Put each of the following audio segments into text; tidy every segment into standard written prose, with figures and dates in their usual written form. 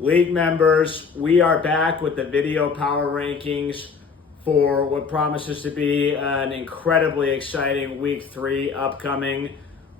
League members, we are back with the video power rankings for what promises to be an incredibly exciting week 3 upcoming,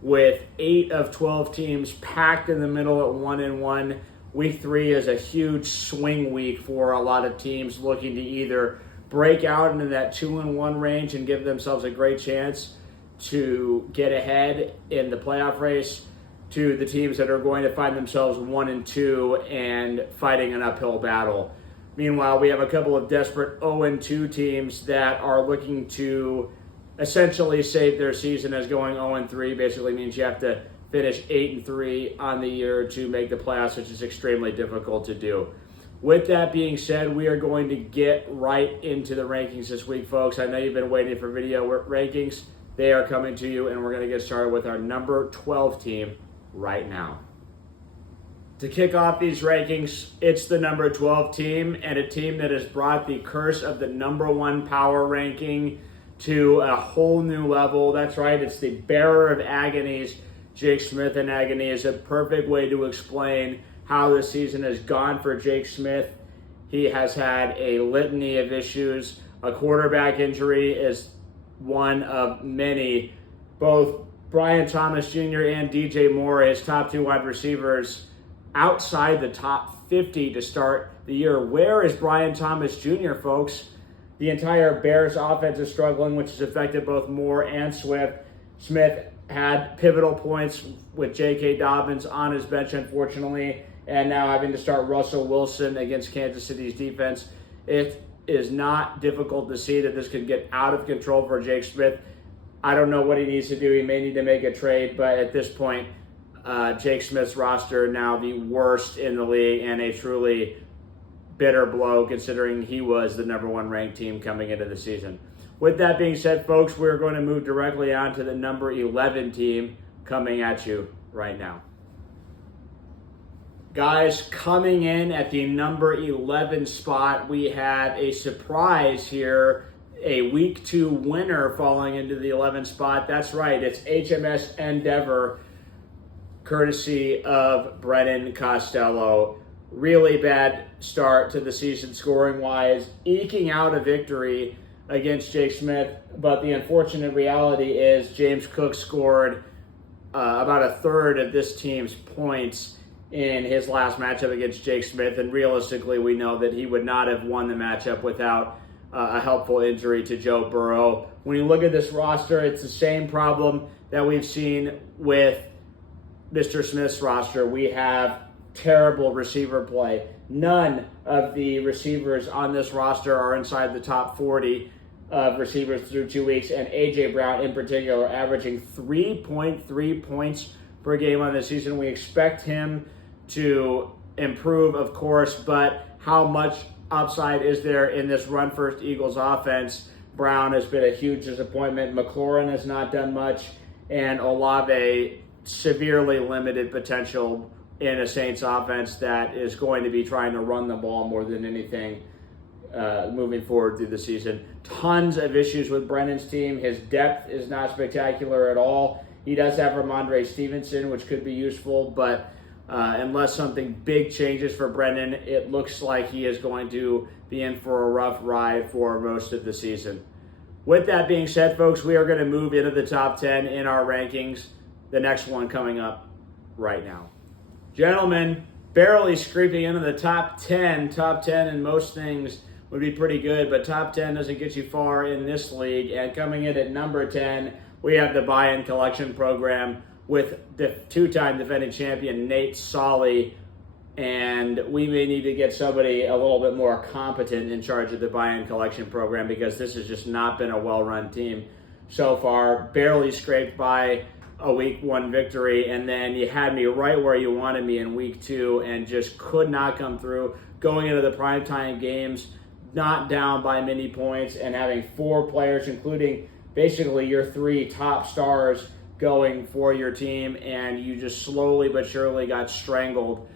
with 8 of 12 teams packed in the middle at 1-1. Week 3 is a huge swing week for a lot of teams looking to either break out into that 2-1 range and give themselves a great chance to get ahead in the playoff race, to the teams that are going to find themselves 1-2 and fighting an uphill battle. Meanwhile, we have a couple of desperate 0-2 teams that are looking to essentially save their season, as going 0-3 basically means you have to finish 8-3 on the year to make the playoffs, which is extremely difficult to do. With that being said, we are going to get right into the rankings this week, folks. I know you've been waiting for video rankings. They are coming to you, and we're going to get started with our number 12 team right now. To kick off these rankings, it's the number 12 team, and a team that has brought the curse of the number 1 power ranking to a whole new level. That's right, it's the bearer of agonies. Jake Smith in agony is a perfect way to explain how the season has gone for Jake Smith. He has had a litany of issues. A quarterback injury is one of many. Both Brian Thomas Jr. and DJ Moore, his top 2 wide receivers, outside the top 50 to start the year. Where is Brian Thomas Jr., folks? The entire Bears offense is struggling, which has affected both Moore and Swift. Smith had pivotal points with J.K. Dobbins on his bench, unfortunately, and now having to start Russell Wilson against Kansas City's defense. It is not difficult to see that this could get out of control for Jake Smith. I don't know what he needs to do. He may need to make a trade, but at this point, Jake Smith's roster now the worst in the league, and a truly bitter blow considering he was the number 1 ranked team coming into the season. With that being said, folks, we're going to move directly on to the number 11 team coming at you right now. Guys, coming in at the number 11 spot, we have a surprise here. A week 2 winner falling into the 11th spot. That's right, it's HMS Endeavor, courtesy of Brennan Costello. Really bad start to the season scoring-wise, eking out a victory against Jake Smith, but the unfortunate reality is James Cook scored about a third of this team's points in his last matchup against Jake Smith, and realistically we know that he would not have won the matchup without a helpful injury to Joe Burrow. When you look at this roster, it's the same problem that we've seen with Mr. Smith's roster. We have terrible receiver play. None of the receivers on this roster are inside the top 40 of receivers through 2 weeks, and A.J. Brown in particular averaging 3.3 points per game on the season. We expect him to improve, of course, but how much upside is there in this run-first Eagles offense? Brown has been a huge disappointment. McLaurin has not done much, and Olave severely limited potential in a Saints offense that is going to be trying to run the ball more than anything moving forward through the season. Tons of issues with Brennan's team. His depth is not spectacular at all. He does have Ramondre Stevenson, which could be useful, but unless something big changes for Brennan, it looks like he is going to be in for a rough ride for most of the season. With that being said, folks, we are going to move into the top 10 in our rankings. The next one coming up right now. Gentlemen, barely scraping into the top 10. Top 10 in most things would be pretty good, but top 10 doesn't get you far in this league. And coming in at number 10, we have the buy-in collection program with the 2-time defending champion Nate Solly, and we may need to get somebody a little bit more competent in charge of the buy-in collection program, because this has just not been a well-run team so far. Barely scraped by a week 1 victory, and then you had me right where you wanted me in week 2 and just could not come through. Going into the primetime games, not down by many points, and having 4 players, including basically your 3 top stars, going for your team, and you just slowly but surely got strangled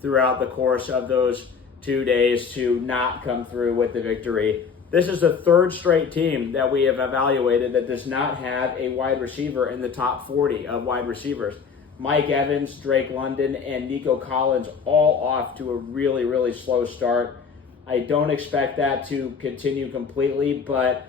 throughout the course of those 2 days to not come through with the victory. This is the 3rd straight team that we have evaluated that does not have a wide receiver in the top 40 of wide receivers. Mike Evans, Drake London, and Nico Collins all off to a really, really slow start. I don't expect that to continue completely, but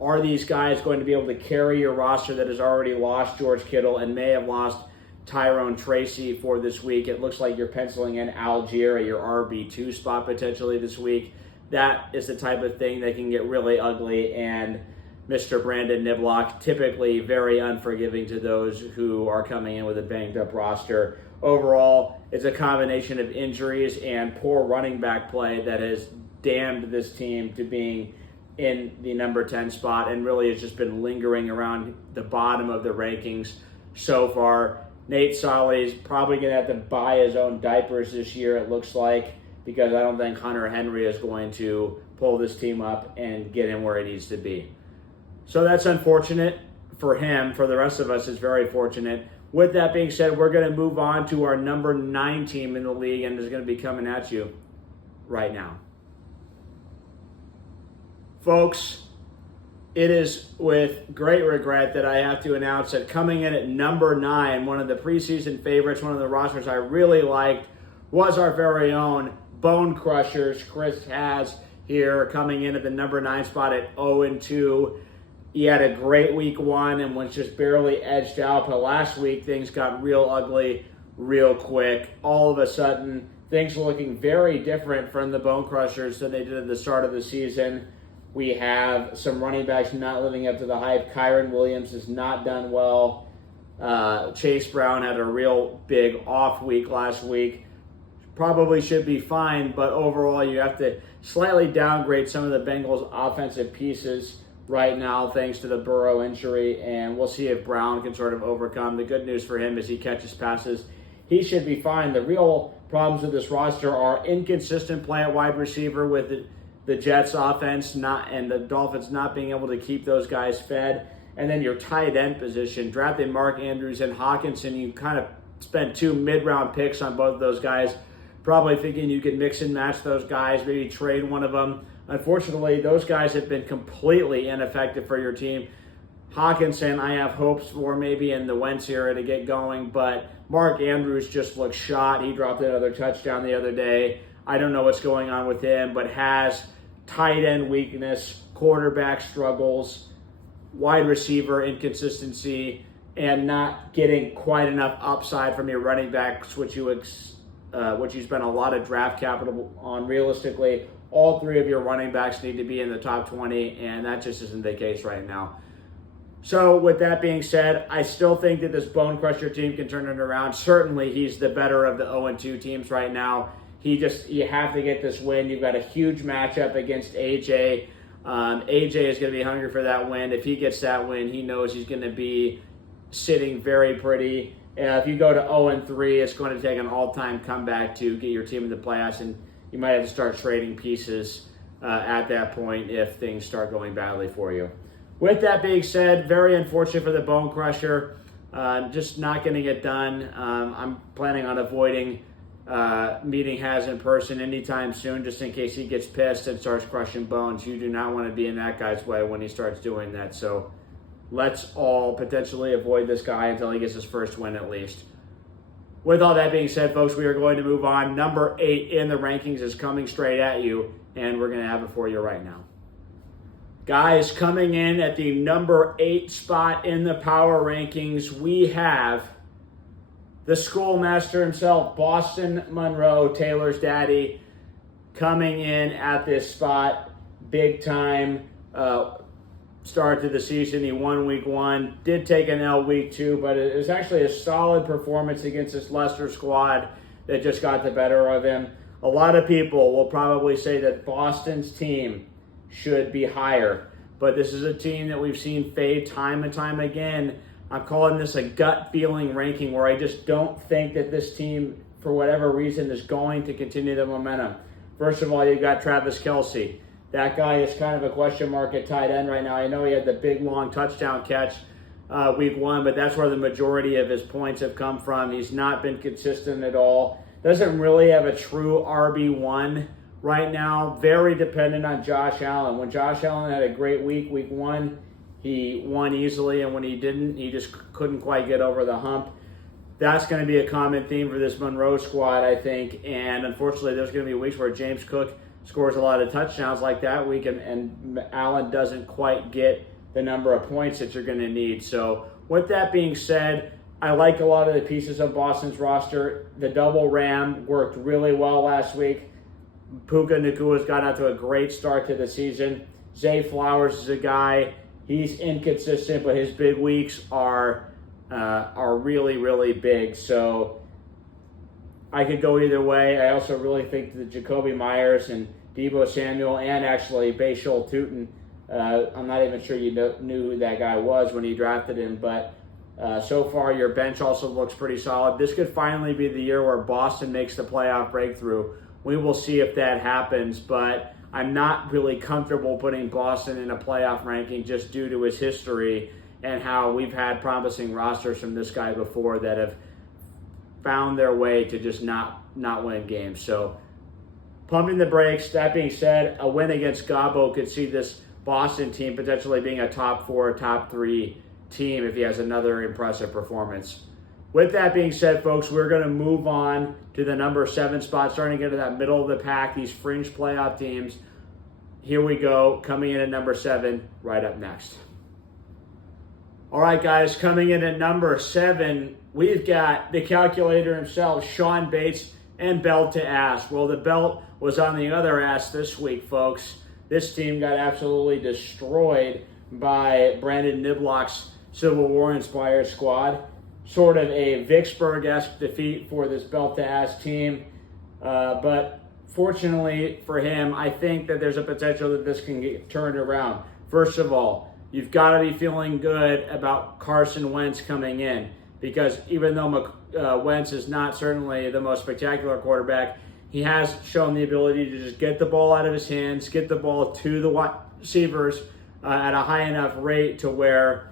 are these guys going to be able to carry your roster that has already lost George Kittle and may have lost Tyrone Tracy for this week? It looks like you're penciling in Algier at your RB2 spot potentially this week. That is the type of thing that can get really ugly, and Mr. Brandon Niblock, typically very unforgiving to those who are coming in with a banged-up roster. Overall, it's a combination of injuries and poor running back play that has damned this team to being in the number 10 spot, and really has just been lingering around the bottom of the rankings so far. Nate Solly's probably going to have to buy his own diapers this year, it looks like, because I don't think Hunter Henry is going to pull this team up and get him where it needs to be. So that's unfortunate for him. For the rest of us, it's very fortunate. With that being said, we're going to move on to our number 9 team in the league, and is going to be coming at you right now. Folks, it is with great regret that I have to announce that coming in at number 9, one of the preseason favorites, one of the rosters I really liked, was our very own Bone Crushers. Chris has here coming in at the number 9 spot at 0-2. He had a great week 1 and was just barely edged out, but last week things got real ugly real quick. All of a sudden, things are looking very different from the Bone Crushers than they did at the start of the season. We have some running backs not living up to the hype. Kyron Williams has not done well. Chase Brown had a real big off week last week. Probably should be fine, but overall you have to slightly downgrade some of the Bengals' offensive pieces right now thanks to the Burrow injury, and we'll see if Brown can sort of overcome. The good news for him is he catches passes. He should be fine. The real problems with this roster are inconsistent play at wide receiver with the Jets offense and the Dolphins not being able to keep those guys fed. And then your tight end position, drafting Mark Andrews and Hawkinson, you kind of spent 2 mid-round picks on both of those guys, probably thinking you could mix and match those guys, maybe trade one of them. Unfortunately, those guys have been completely ineffective for your team. Hawkinson, I have hopes for maybe in the Wentz era to get going, but Mark Andrews just looks shot. He dropped another touchdown the other day. I don't know what's going on with him, but has tight end weakness, quarterback struggles, wide receiver inconsistency, and not getting quite enough upside from your running backs, which you spent a lot of draft capital on. Realistically, all 3 of your running backs need to be in the top 20, and that just isn't the case right now. So with that being said, I still think that this Bone Crusher team can turn it around. Certainly, he's the better of the 0-2 teams right now. You have to get this win. You've got a huge matchup against AJ. AJ is going to be hungry for that win. If he gets that win, he knows he's going to be sitting very pretty. If you go to 0-3, it's going to take an all-time comeback to get your team in the playoffs, and you might have to start trading pieces at that point if things start going badly for you. With that being said, very unfortunate for the Bone Crusher. Just not going to get done. I'm planning on avoiding meeting Has in person anytime soon, just in case he gets pissed and starts crushing bones. You do not want to be in that guy's way when he starts doing that. So let's all potentially avoid this guy until he gets his first win at least. With all that being said, folks, we are going to move on. Number 8 in the rankings is coming straight at you, and we're going to have it for you right now. Guys, coming in at the number 8 spot in the power rankings, we have the schoolmaster himself, Boston Monroe, Taylor's daddy, coming in at this spot. Big time start to the season. He won week 1, did take an L week 2, but it was actually a solid performance against this Leicester squad that just got the better of him. A lot of people will probably say that Boston's team should be higher, but this is a team that we've seen fade time and time again. I'm calling this a gut feeling ranking where I just don't think that this team, for whatever reason, is going to continue the momentum. First of all, you've got Travis Kelce. That guy is kind of a question mark at tight end right now. I know he had the big, long touchdown catch week 1, but that's where the majority of his points have come from. He's not been consistent at all. Doesn't really have a true RB1 right now. Very dependent on Josh Allen. When Josh Allen had a great week 1, he won easily, and when he didn't, he just couldn't quite get over the hump. that's going to be a common theme for this Monroe squad, I think. And unfortunately, there's going to be weeks where James Cook scores a lot of touchdowns like that week, and Allen doesn't quite get the number of points that you're going to need. So with that being said, I like a lot of the pieces of Boston's roster. The double ram worked really well last week. Puka Nakua's got out to a great start to the season. Zay Flowers is a guy, he's inconsistent, but his big weeks are really, really big. So I could go either way. I also really think that Jacoby Myers and Deebo Samuel and actually Bashal Tutin, I'm not even sure you knew who that guy was when you drafted him, but so far your bench also looks pretty solid. This could finally be the year where Boston makes the playoff breakthrough. We will see if that happens, but I'm not really comfortable putting Boston in a playoff ranking just due to his history and how we've had promising rosters from this guy before that have found their way to just not win games. So pumping the brakes. That being said, a win against Gabo could see this Boston team potentially being a top 4, top 3 team if he has another impressive performance. With that being said, folks, we're going to move on to the number 7 spot, starting to get to that middle of the pack, these fringe playoff teams. Here we go, coming in at number 7, right up next. All right, guys, coming in at number 7, we've got the calculator himself, Sean Bates, and belt to ass. Well, the belt was on the other ass this week, folks. This team got absolutely destroyed by Brandon Niblock's Civil War-inspired squad. Sort of a Vicksburg-esque defeat for this belt-to-ass team. But fortunately for him, I think that there's a potential that this can get turned around. First of all, you've got to be feeling good about Carson Wentz coming in, because even though Wentz is not certainly the most spectacular quarterback, he has shown the ability to just get the ball out of his hands, get the ball to the receivers at a high enough rate to where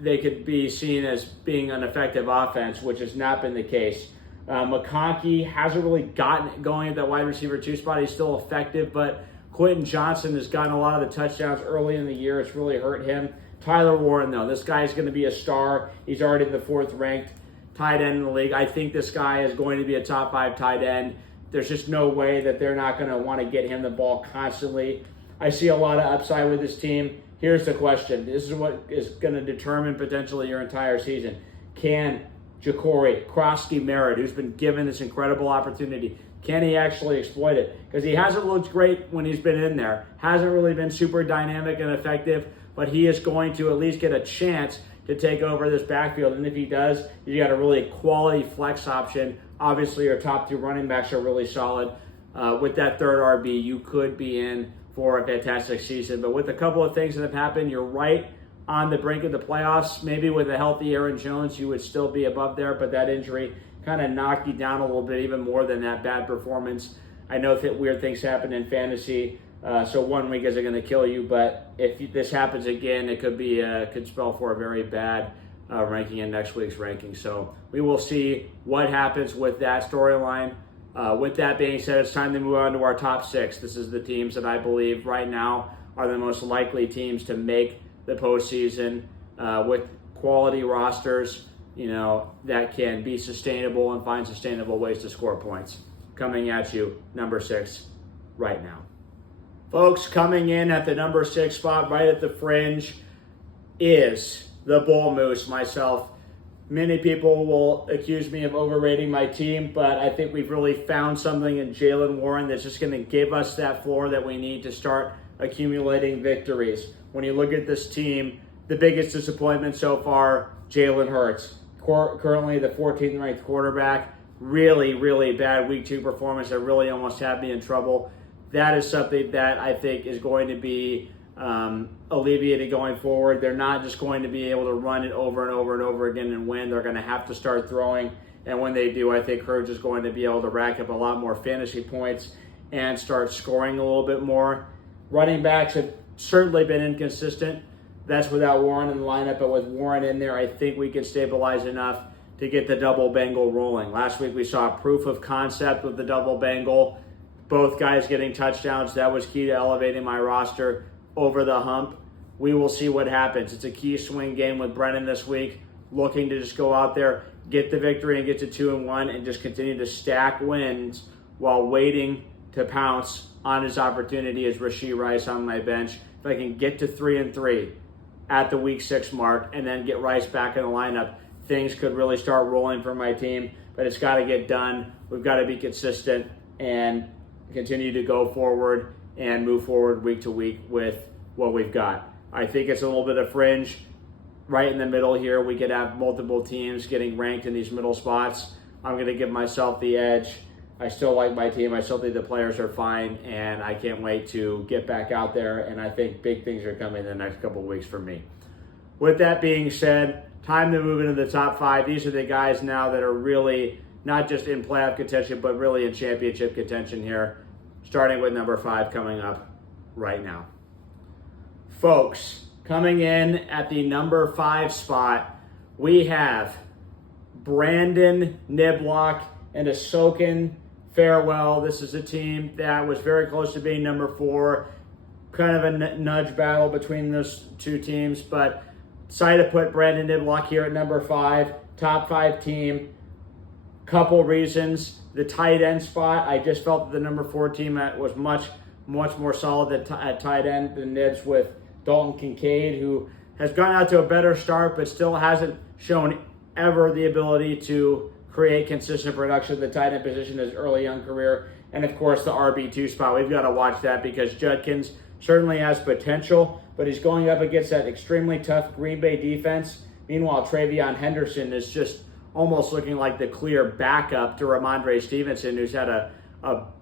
they could be seen as being an effective offense, which has not been the case. McConkey hasn't really gotten it going at that wide receiver 2 spot. He's still effective, but Quentin Johnson has gotten a lot of the touchdowns early in the year. It's really hurt him. Tyler Warren, though, this guy is going to be a star. He's already the 4th ranked tight end in the league. I think this guy is going to be a top 5 tight end. There's just no way that they're not going to want to get him the ball constantly. I see a lot of upside with this team. Here's the question. This is what is going to determine potentially your entire season. Can Ja'Cory Krosky-Merritt, who's been given this incredible opportunity, can he actually exploit it? Because he hasn't looked great when he's been in there. Hasn't really been super dynamic and effective, but he is going to at least get a chance to take over this backfield. And if he does, you got a really quality flex option. Obviously, your top 2 running backs are really solid. With that 3rd RB, you could be in for a fantastic season. But with a couple of things that have happened, you're right on the brink of the playoffs. Maybe with a healthy Aaron Jones, you would still be above there, but that injury kind of knocked you down a little bit, even more than that bad performance. I know that weird things happen in fantasy, so 1 week isn't going to kill you, but if this happens again, it could spell for a very bad ranking in next week's ranking. So we will see what happens with that storyline. With that being said, it's time to move on to our top 6. This is the teams that I believe right now are the most likely teams to make the postseason with quality rosters, that can be sustainable and find sustainable ways to score points. Coming at you, number 6, right now. Folks, coming in at the number 6 spot, right at the fringe, is the Bull Moose, myself. Many people will accuse me of overrating my team, but I think we've really found something in Jaylen Warren that's just going to give us that floor that we need to start accumulating victories. When you look at this team, the biggest disappointment so far, Jalen Hurts. Currently the 14th ranked quarterback. Really, really bad week 2 performance that really almost had me in trouble. That is something that I think is going to be alleviated going forward. They're not just going to be able to run it over and over and over again and win. They're going to have to start throwing. And when they do, I think Hurts is going to be able to rack up a lot more fantasy points and start scoring a little bit more. Running backs have certainly been inconsistent. That's without Warren in the lineup, but with Warren in there, I think we can stabilize enough to get the double Bengal rolling. Last week we saw proof of concept with the double Bengal. Both guys getting touchdowns. That was key to elevating my roster over the hump. We will see what happens. It's a key swing game with Brennan this week, looking to just go out there, get the victory and get to 2-1 and just continue to stack wins while waiting to pounce on his opportunity as Rashee Rice on my bench. If I can get to 3-3 at the week 6 mark and then get Rice back in the lineup, things could really start rolling for my team. But it's got to get done. We've got to be consistent and continue to go forward and move forward week to week with what we've got. I think it's a little bit of fringe. Right in the middle here, we could have multiple teams getting ranked in these middle spots. I'm going to give myself the edge. I still like my team. I still think the players are fine, and I can't wait to get back out there, and I think big things are coming in the next couple of weeks for me. With that being said, time to move into the top 5. These are the guys now that are really not just in playoff contention, but really in championship contention here, starting with number 5 coming up right now. Folks, coming in at the number 5 spot, we have Brandon Niblock and Ahsoken Farewell. This is a team that was very close to being number 4. Kind of a nudge battle between those two teams, but decided to put Brandon Niblock here at number 5, top 5 team. Couple reasons. The tight end spot, I just felt that the number 4 team was much more solid at tight end than Nibs with Dalton Kincaid, who has gone out to a better start, but still hasn't shown ever the ability to create consistent production at the tight end position in his early young career. And of course, the RB2 spot, we've got to watch that because Judkins certainly has potential, but he's going up against that extremely tough Green Bay defense. Meanwhile, Travion Henderson is just almost looking like the clear backup to Ramondre Stevenson, who's had a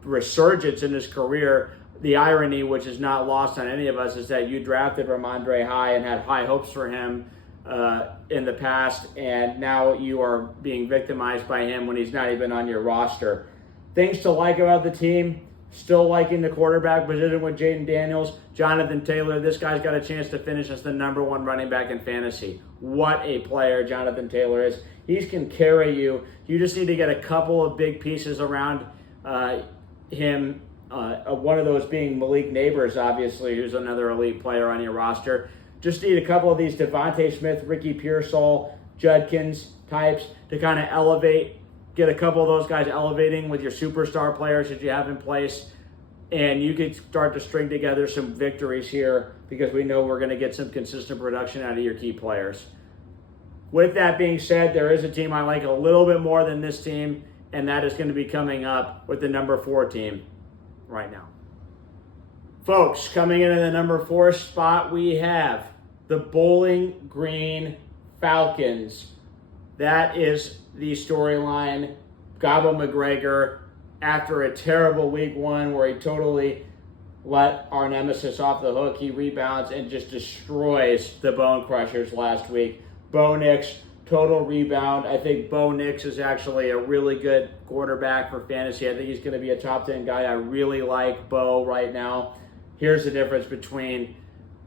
resurgence in his career. The irony, which is not lost on any of us, is that you drafted Ramondre high and had high hopes for him in the past, and now you are being victimized by him when he's not even on your roster. Things to like about the team, still liking the quarterback position with Jaden Daniels. Jonathan Taylor, this guy's got a chance to finish as the number 1 running back in fantasy. What a player Jonathan Taylor is. He can carry you. You just need to get a couple of big pieces around him. One of those being Malik Neighbors, obviously, who's another elite player on your roster. Just need a couple of these Devontae Smith, Ricky Pearsall, Judkins types to kind of elevate, get a couple of those guys elevating with your superstar players that you have in place, and you can start to string together some victories here because we know we're going to get some consistent production out of your key players. With that being said, there is a team I like a little bit more than this team, and that is going to be coming up with the number 4 team right now. Folks, coming in at the number 4 spot, we have the Bowling Green Falcons. That is the storyline. Gabo McGregor, after a terrible week 1 where he totally let our nemesis off the hook, he rebounds and just destroys the Bone Crushers last week. Bo Nix, total rebound. I think Bo Nix is actually a really good quarterback for fantasy. I think he's going to be a top 10 guy. I really like Bo right now. Here's the difference between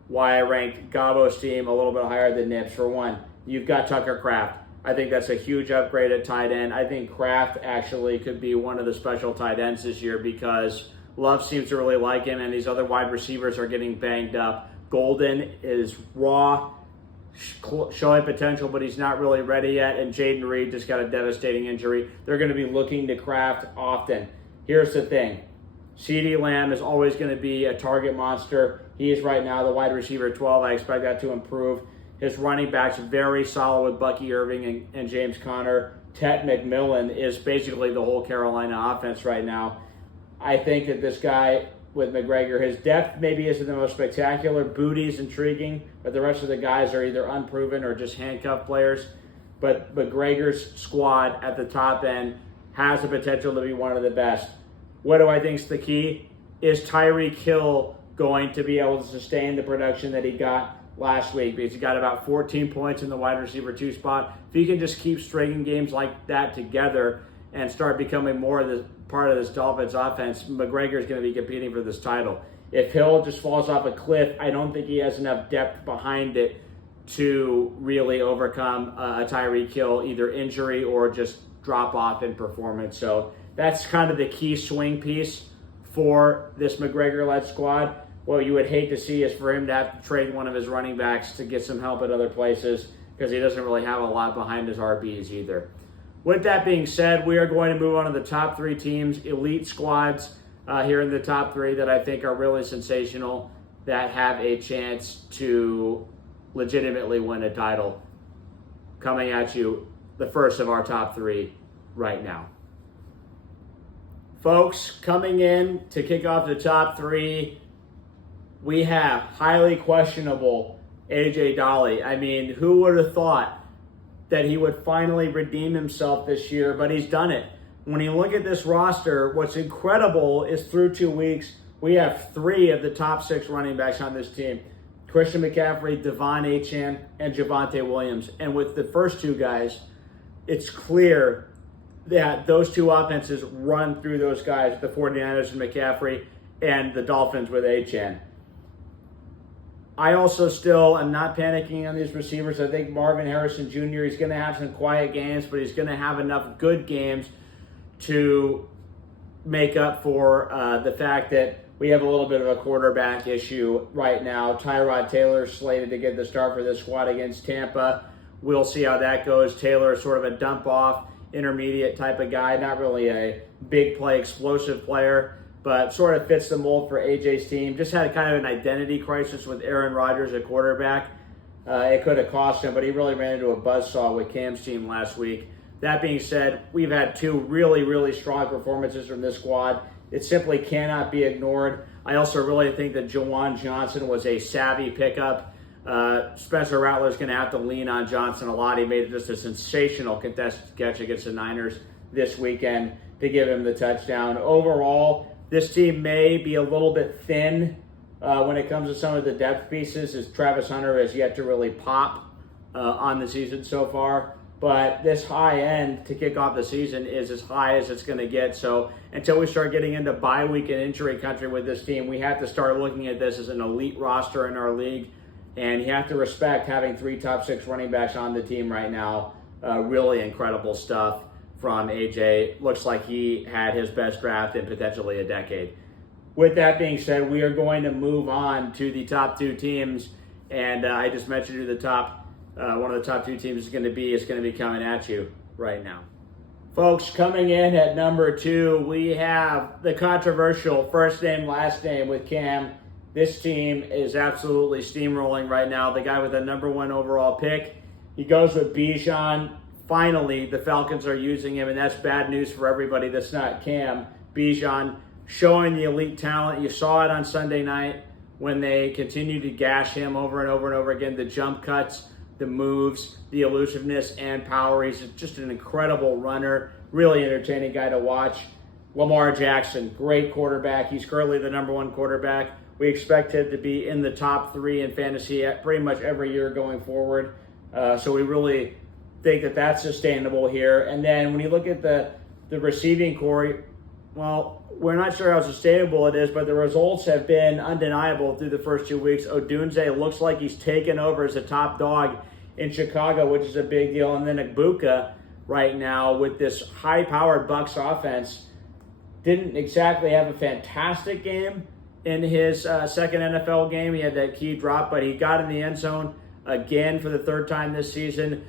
why I ranked Gabo's team a little bit higher than Nips. For one, you've got Tucker Kraft. I think that's a huge upgrade at tight end. I think Kraft actually could be one of the special tight ends this year because Love seems to really like him, and these other wide receivers are getting banged up. Golden is raw, showing potential, but he's not really ready yet. And Jaden Reed just got a devastating injury. They're going to be looking to Kraft often. Here's the thing. CeeDee Lamb is always going to be a target monster. He is right now the wide receiver 12. I expect that to improve. His running backs very solid with Bucky Irving and James Conner. Tet McMillan is basically the whole Carolina offense right now. I think that this guy with McGregor, his depth maybe isn't the most spectacular. Booty's intriguing, but the rest of the guys are either unproven or just handcuff players. But McGregor's squad at the top end has the potential to be one of the best. What do I think is the key? Is Tyreek Hill going to be able to sustain the production that he got last week? Because he got about 14 points in the wide receiver 2 spot. If he can just keep stringing games like that together and start becoming more of the part of this Dolphins offense, McGregor is going to be competing for this title. If Hill just falls off a cliff, I don't think he has enough depth behind it to really overcome a Tyreek Hill, either injury or just drop off in performance. So that's kind of the key swing piece for this McGregor-led squad. What you would hate to see is for him to have to trade one of his running backs to get some help at other places because he doesn't really have a lot behind his RBs either. With that being said, we are going to move on to the top 3 teams, elite squads here in the top 3 that I think are really sensational, that have a chance to legitimately win a title. Coming at you, the first of our top 3 right now. Folks, coming in to kick off the top 3, we have highly questionable AJ Dolly. I mean, who would have thought that he would finally redeem himself this year, but he's done it. When you look at this roster, what's incredible is through 2 weeks, we have 3 of the top 6 running backs on this team. Christian McCaffrey, Devon Achane, and Javonte Williams. And with the first 2 guys, it's clear that those 2 offenses run through those guys, the 49ers and McCaffrey, and the Dolphins with Achane. I also still am not panicking on these receivers. I think Marvin Harrison Jr., he's going to have some quiet games, but he's going to have enough good games to make up for the fact that we have a little bit of a quarterback issue right now. Tyrod Taylor slated to get the start for this squad against Tampa. We'll see how that goes. Taylor is sort of a dump-off, intermediate type of guy, not really a big play, explosive player, but sort of fits the mold for AJ's team. Just had kind of an identity crisis with Aaron Rodgers at quarterback. It could have cost him, but he really ran into a buzzsaw with Cam's team last week. That being said, we've had 2 really, really strong performances from this squad. It simply cannot be ignored. I also really think that Juwan Johnson was a savvy pickup. Spencer Rattler's going to have to lean on Johnson a lot. He made just a sensational contested catch against the Niners this weekend to give him the touchdown. Overall, this team may be a little bit thin when it comes to some of the depth pieces, as Travis Hunter has yet to really pop on the season so far. But this high end to kick off the season is as high as it's going to get. So until we start getting into bye week and injury country with this team, we have to start looking at this as an elite roster in our league. And you have to respect having 3 top 6 running backs on the team right now. Really incredible stuff from AJ. Looks like he had his best draft in potentially a decade. With that being said, we are going to move on to the top 2 teams. And I just mentioned who the top one of the top 2 teams is going to be coming at you right now. Folks, coming in at number 2, we have the controversial first name, last name with Cam. This team is absolutely steamrolling right now. The guy with the number 1 overall pick, he goes with Bijan. Finally, the Falcons are using him, and that's bad news for everybody that's not Cam. Bijan showing the elite talent. You saw it on Sunday night when they continued to gash him over and over and over again. The jump cuts, the moves, the elusiveness, and power. He's just an incredible runner, really entertaining guy to watch. Lamar Jackson, great quarterback. He's currently the number 1 quarterback. We expect him to be in the top 3 in fantasy pretty much every year going forward. So we really think that that's sustainable here. And then when you look at the receiving core, well, we're not sure how sustainable it is, but the results have been undeniable through the first 2 weeks. Odunze looks like he's taken over as a top dog in Chicago, which is a big deal. And then Igbuka right now with this high-powered Bucs offense didn't exactly have a fantastic game in his second NFL game. He had that key drop, but he got in the end zone again for the 3rd time this season.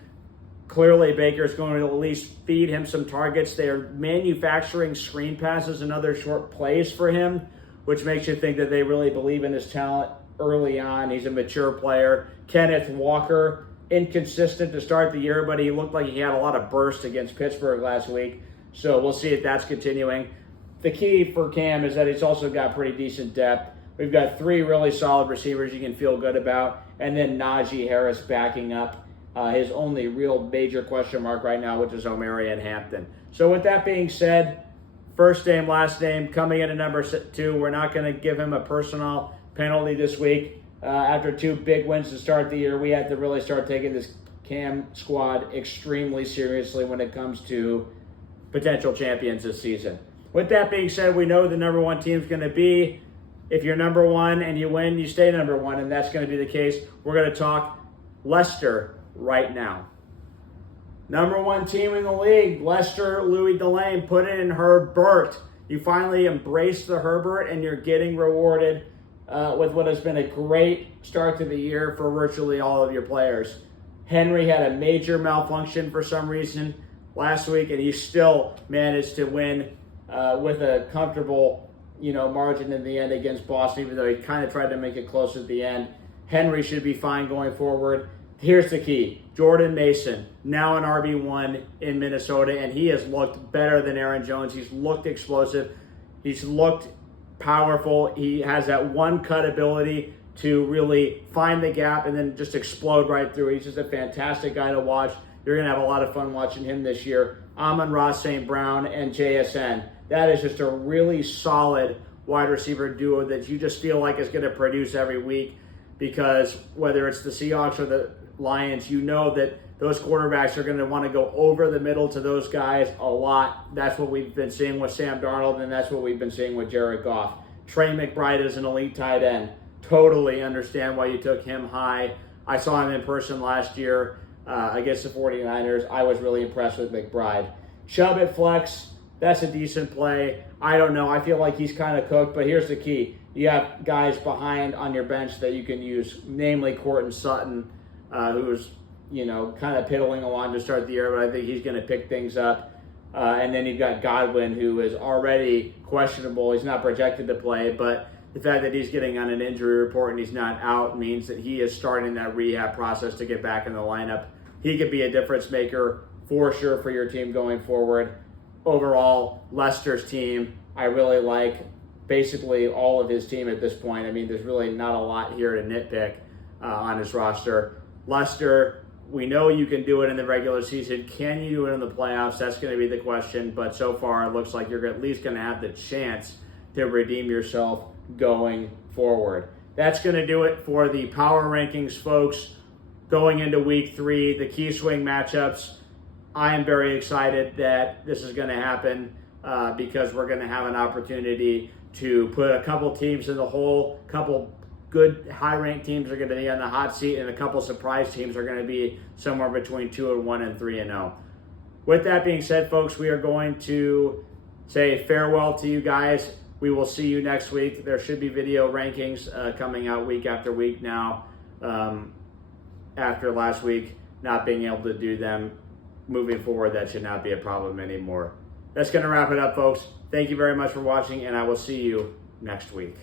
Clearly, Baker's going to at least feed him some targets. They are manufacturing screen passes and other short plays for him, which makes you think that they really believe in his talent early on. He's a mature player. Kenneth Walker, inconsistent to start the year, but he looked like he had a lot of burst against Pittsburgh last week. So we'll see if that's continuing. The key for Cam is that he's also got pretty decent depth. We've got 3 really solid receivers you can feel good about, and then Najee Harris backing up his only real major question mark right now, which is Omarion Hampton. So with that being said, first name, last name, coming in at number 2. We're not going to give him a personal penalty this week. After 2 big wins to start the year, we had to really start taking this Cam squad extremely seriously when it comes to potential champions this season. With that being said, we know the number 1 team is going to be. If you're number 1 and you win, you stay number 1, and that's going to be the case. We're going to talk Leicester right now. Number 1 team in the league, Leicester, Louis Delane, put in Herbert. You finally embraced the Herbert, and you're getting rewarded with what has been a great start to the year for virtually all of your players. Henry had a major malfunction for some reason. last week, and he still managed to win with a comfortable, margin in the end against Boston, even though he kind of tried to make it close at the end. Henry should be fine going forward. Here's the key. Jordan Mason, now an RB1 in Minnesota, and he has looked better than Aaron Jones. He's looked explosive. He's looked powerful. He has that one-cut ability to really find the gap and then just explode right through. He's just a fantastic guy to watch. You're going to have a lot of fun watching him this year. Amon-Ra St. Brown and JSN. That is just a really solid wide receiver duo that you just feel like is going to produce every week, because whether it's the Seahawks or the Lions, you know that those quarterbacks are going to want to go over the middle to those guys a lot. That's what we've been seeing with Sam Darnold, and that's what we've been seeing with Jared Goff. Trey McBride is an elite tight end. Totally understand why you took him high. I saw him in person last year against the 49ers. I was really impressed with McBride. Chubb at flex, that's a decent play. I don't know. I feel like he's kind of cooked, but here's the key. You have guys behind on your bench that you can use, namely Courtland Sutton, who's, kind of piddling along to start the year, but I think he's going to pick things up. And then you've got Godwin, who is already questionable. He's not projected to play, but the fact that he's getting on an injury report and he's not out means that he is starting that rehab process to get back in the lineup. He could be a difference maker for sure for your team going forward. Overall, Lester's team, I really like basically all of his team at this point. I mean, there's really not a lot here to nitpick on his roster. Lester, we know you can do it in the regular season. Can you do it in the playoffs? That's going to be the question. But so far, it looks like you're at least going to have the chance to redeem yourself going forward. That's going to do it for the power rankings, folks. Going into week 3, the key swing matchups. I am very excited that this is going to happen because we're going to have an opportunity to put a couple teams in the hole. Couple good high-ranked teams are going to be on the hot seat, and a couple surprise teams are going to be somewhere between 2-1 and 3-0. With that being said, folks, we are going to say farewell to you guys. We will see you next week. There should be video rankings coming out week after week now. After last week not being able to do them, moving forward, that should not be a problem anymore. That's going to wrap it up, folks. Thank you very much for watching, and I will see you next week.